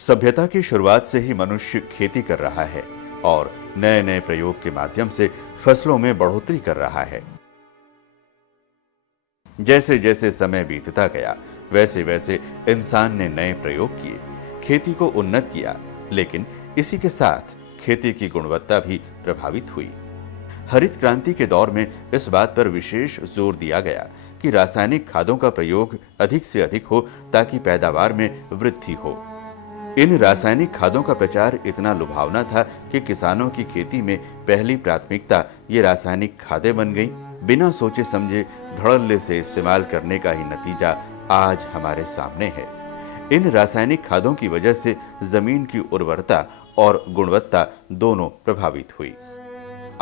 सभ्यता की शुरुआत से ही मनुष्य खेती कर रहा है और नए नए प्रयोग के माध्यम से फसलों में बढ़ोतरी कर रहा है। जैसे जैसे समय बीतता गया वैसे वैसे इंसान ने नए प्रयोग किए, खेती को उन्नत किया, लेकिन इसी के साथ खेती की गुणवत्ता भी प्रभावित हुई। हरित क्रांति के दौर में इस बात पर विशेष जोर दिया गया कि रासायनिक खादों का प्रयोग अधिक से अधिक हो ताकि पैदावार में वृद्धि हो। इन रासायनिक खादों का प्रचार इतना लुभावना था कि किसानों की खेती में पहली प्राथमिकता ये रासायनिक खादें बन गईं। बिना सोचे समझे धड़ल्ले से इस्तेमाल करने का ही नतीजा आज हमारे सामने है। इन रासायनिक खादों की वजह से जमीन की उर्वरता और गुणवत्ता दोनों प्रभावित हुई।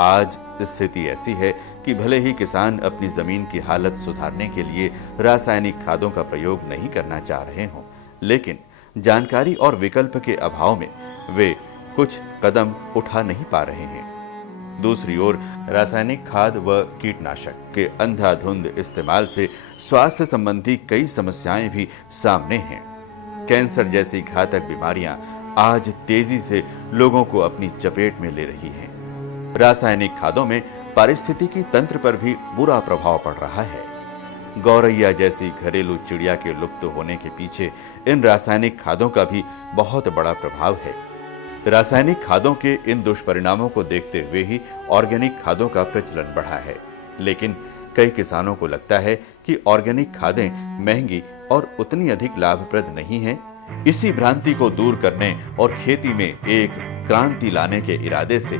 आज स्थिति ऐसी है कि भले ही किसान अपनी जमीन की हालत सुधारने के लिए रासायनिक खादों का प्रयोग नहीं करना चाह रहे हों, लेकिन जानकारी और विकल्प के अभाव में वे कुछ कदम उठा नहीं पा रहे हैं। दूसरी ओर रासायनिक खाद व कीटनाशक के अंधाधुंध इस्तेमाल से स्वास्थ्य संबंधी कई समस्याएं भी सामने हैं। कैंसर जैसी घातक बीमारियां आज तेजी से लोगों को अपनी चपेट में ले रही हैं। रासायनिक खादों में पारिस्थितिकी तंत्र पर भी बुरा प्रभाव पड़ रहा है। गौरैया जैसी घरेलू चिड़िया के लुप्त होने के पीछे इन रासायनिक खादों का भी बहुत बड़ा प्रभाव है। रासायनिक खादों के इन दुष्परिणामों को देखते हुए ही ऑर्गेनिक खादों का प्रचलन बढ़ा है, लेकिन कई किसानों को लगता है कि ऑर्गेनिक खादें महंगी और उतनी अधिक लाभप्रद नहीं हैं। इसी भ्रांति को दूर करने और खेती में एक क्रांति लाने के इरादे से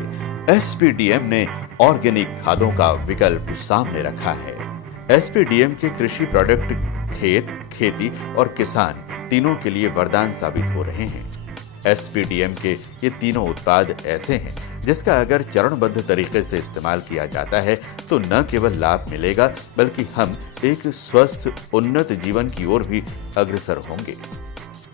एसपीडीएम ने ऑर्गेनिक खादों का विकल्प सामने रखा है। एसपीडीएम के कृषि प्रोडक्ट खेत, खेती और किसान तीनों के लिए वरदान साबित हो रहे हैं। एसपीडीएम के ये तीनों उत्पाद ऐसे हैं जिसका अगर चरणबद्ध तरीके से इस्तेमाल किया जाता है तो न केवल लाभ मिलेगा बल्कि हम एक स्वस्थ उन्नत जीवन की ओर भी अग्रसर होंगे।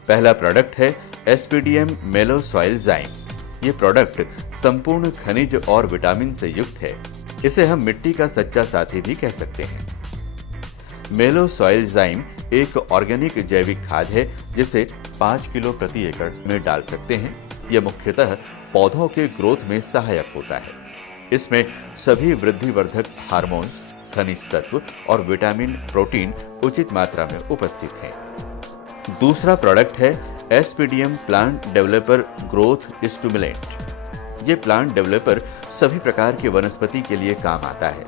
पहला प्रोडक्ट है एसपीडीएम मेलो सॉइल ज़ाइम। ये प्रोडक्ट संपूर्ण खनिज और विटामिन से युक्त है। इसे हम मिट्टी का सच्चा साथी भी कह सकते हैं। मेलो सॉइल ज़ाइम एक ऑर्गेनिक जैविक खाद है जिसे 5 किलो प्रति एकड़ में डाल सकते हैं। यह मुख्यतः पौधों के ग्रोथ में सहायक होता है। इसमें सभी वृद्धिवर्धक हार्मोन्स, खनिज तत्व और विटामिन, प्रोटीन उचित मात्रा में उपस्थित हैं। दूसरा प्रोडक्ट है SPDM plant developer growth stimulant. ये प्लांट डेवलपर सभी प्रकार के वनस्पति के लिए काम आता है।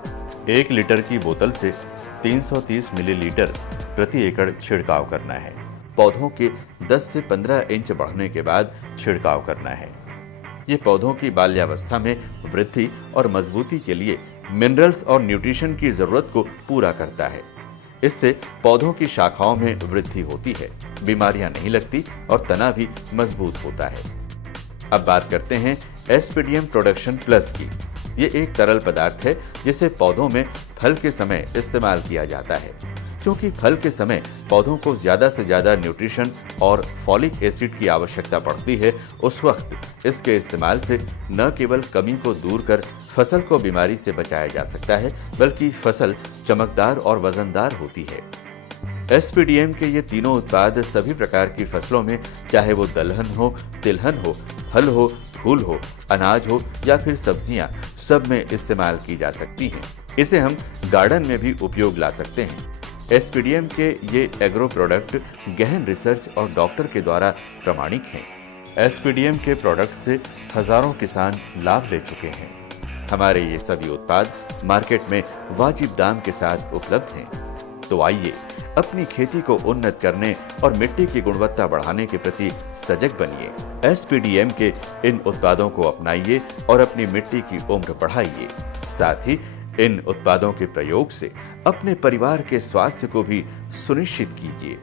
1 लीटर की बोतल से 330 मिलीलीटर प्रति एकड़ छिड़काव करना है। पौधों के 10 से 15 इंच बढ़ने के बाद छिड़काव करना है। ये पौधों की बाल्यावस्था में वृद्धि और मजबूती के लिए मिनरल्स और न्यूट्रिशन की जरूरत को पूरा करता है। इससे पौधों की शाखाओं में वृद्धि होती है, बीमारियां नहीं लगती और तना भी मजबूत होता है। अब बात करते हैं एसपीडीएम प्रोडक्शन प्लस की। ये एक तरल पदार्थ है जिसे पौधों में फल के समय इस्तेमाल किया जाता है। क्योंकि फल के समय पौधों को ज्यादा से ज्यादा न्यूट्रिशन और फॉलिक एसिड की आवश्यकता पड़ती है, उस वक्त इसके इस्तेमाल से न केवल कमी को दूर कर फसल को बीमारी से बचाया जा सकता है बल्कि फसल चमकदार और वजनदार होती है। एसपीडीएम के ये तीनों उत्पाद सभी प्रकार की फसलों में, चाहे वो दलहन हो, तिलहन हो, हल हो, फूल हो, अनाज हो या फिर सब्जियां, सब में इस्तेमाल की जा सकती हैं। इसे हम गार्डन में भी उपयोग ला सकते हैं। एसपीडीएम के ये एग्रो प्रोडक्ट गहन रिसर्च और डॉक्टर के द्वारा प्रमाणिक हैं। एसपीडीएम के प्रोडक्ट से हजारों किसान लाभ ले चुके हैं। हमारे ये सभी उत्पाद मार्केट में वाजिब दाम के साथ उपलब्ध हैं। तो आइए अपनी खेती को उन्नत करने और मिट्टी की गुणवत्ता बढ़ाने के प्रति सजग बनिए। एसपीडीएम के इन उत्पादों को अपनाइए और अपनी मिट्टी की उम्र बढ़ाइए। साथ ही इन उत्पादों के प्रयोग से अपने परिवार के स्वास्थ्य को भी सुनिश्चित कीजिए।